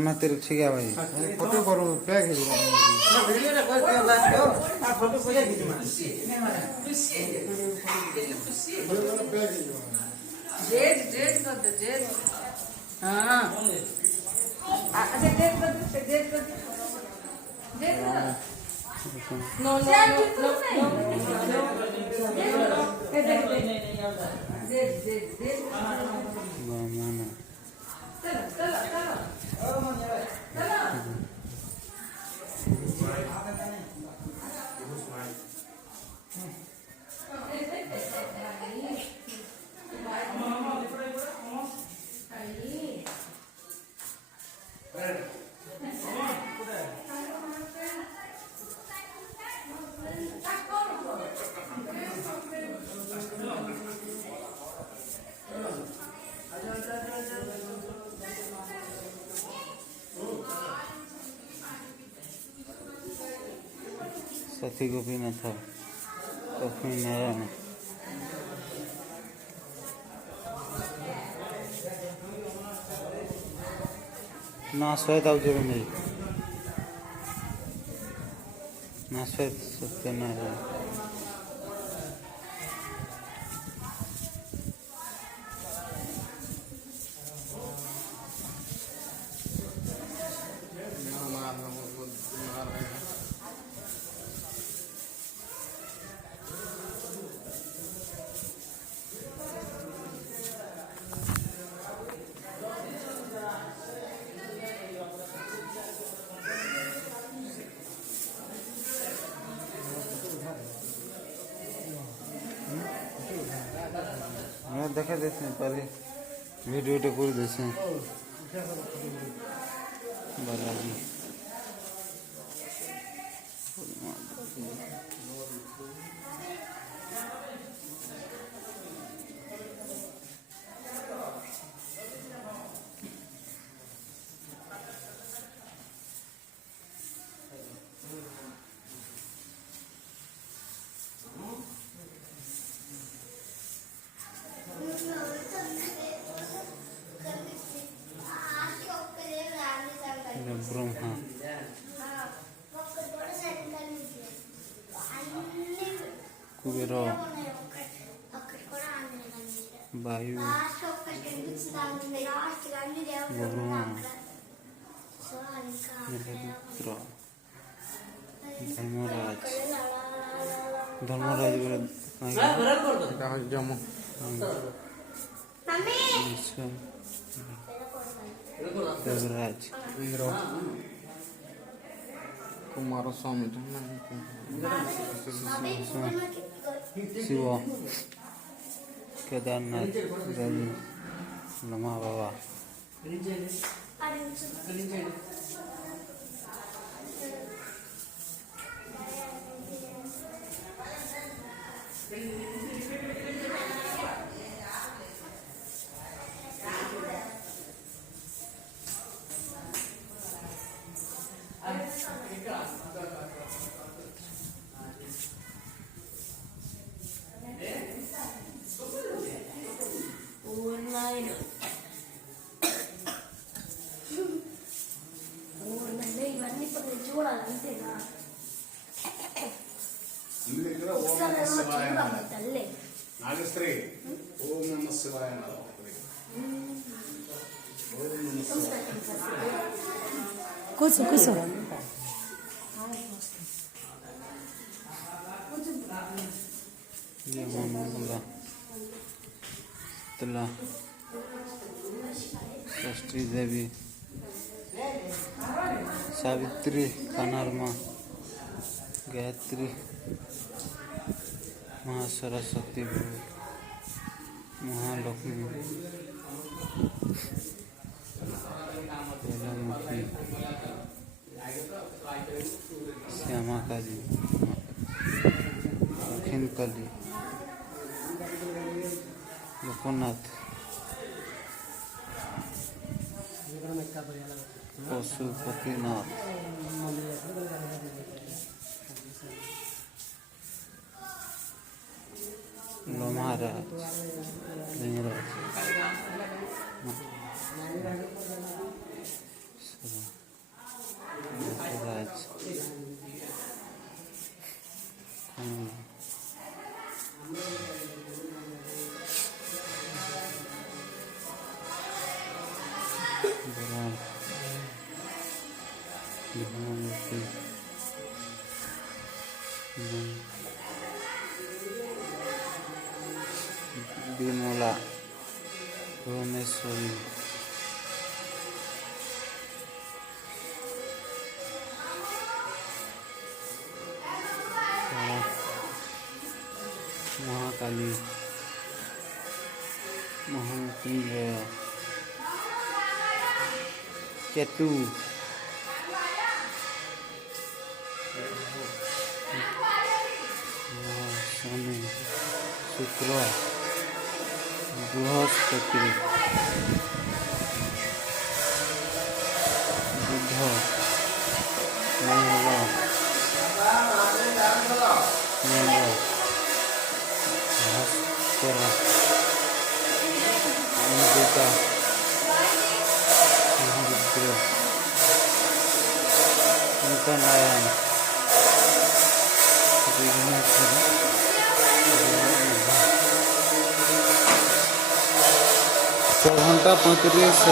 हमें तेरे ठीक है भाई फोटो करो पैक है जेज जेज कर दे जेज हाँ अच्छा जेज कर दे जेज कर दे जेज नो नो नो नो जेज जेज जेज मामा चलो चलो चलो साथी को भी न था तो फिर नया में ना श्वेत आउ जब नहीं ना श्वेत सत्य न है मैं देखा देते हैं पहले वीडियो तो पूरी देते हैं बालाजी ब्रह्मा कुबेर वायु ब्रह्मा नक्षत्र धर्मराज धर्मराज जम्मू देवराज इंद्र कुमार स्वामी शिव केदारनाथ लम्हा बाबा ఇవన్నీ చూడాలి అంతేనా తల్లి నాగశ్రీ ఓం నమ శివాయ కూర్చో కూర్చో षष्ठी देवी सावित्री कानारमा गायत्री महासरस्वती महालक्ष्मी तेलमुखी श्यामा काली दक्षिण काली लोकनाथ पशुपतिनाथ लोमहाराज लिंगराज यशराज बुरान महामूर्ति विमला भुवनेश्वरी महाकाली महामृत्युंजय केतु शनि शुक्र बृहस्पति बुध मंगल भास्कर अमृता महारुद्र नूतनारायण विघ्नेश्वर 4 घंटा 35